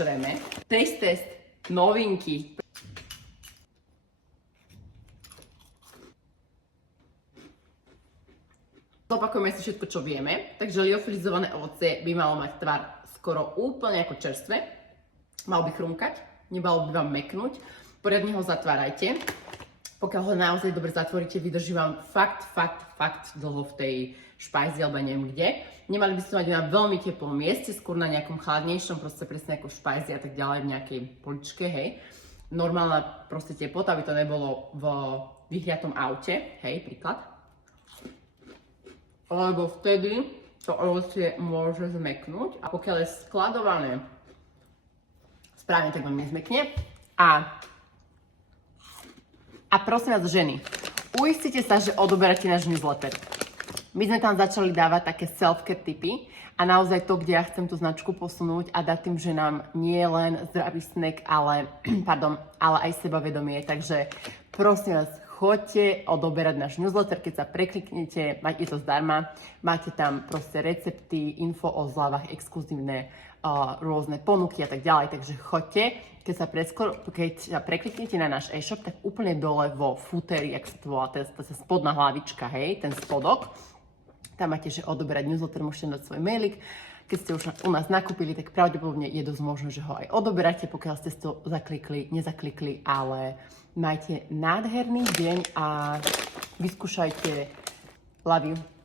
našreme. Test, novinky. Zopakujeme si všetko, čo vieme. Takže liofilizované ovocie by malo mať tvar skoro úplne ako čerstvé. Malo by chrumkať, nemalo by vám meknúť. Poriadne ho zatvárajte. Pokiaľ ho naozaj dobre zatvoríte, vydrží vám fakt dlho v tej špajzi alebo neviem kde. Nemali by ste mať na veľmi teplom mieste, skôr na nejakom chladnejšom, proste presne ako v špajzi a tak ďalej, v nejakej poličke, hej. Normálna proste teplota, aby to nebolo v vyhriatom aute, hej, príklad. Lebo vtedy to ovocie môže zmeknúť a pokiaľ je skladované správne, tak vám nezmekne. A prosím vás, ženy, uistite sa, že odoberáte náš newsletter. My sme tam začali dávať také self-care tipy a naozaj to, kde ja chcem tú značku posunúť a dať tým ženám nie len zdravý snack, ale aj sebavedomie. Takže prosím vás, choďte odoberať náš newsletter, keď sa prekliknete, máte to zdarma, máte tam proste recepty, info o zľavách, exkluzívne rôzne ponuky a tak ďalej, takže choďte. Keď sa prekliknete na náš e-shop, tak úplne dole vo footeri, jak sa to volá, tá spodná hlavička, hej, ten spodok, tam máte, že odoberať newsletter, môžete dať svoj mailik. Keď ste už u nás nakúpili, tak pravdepodobne je dosť možné, že ho aj odoberáte, pokiaľ ste to nezaklikli, ale majte nádherný deň a vyskúšajte. Love you.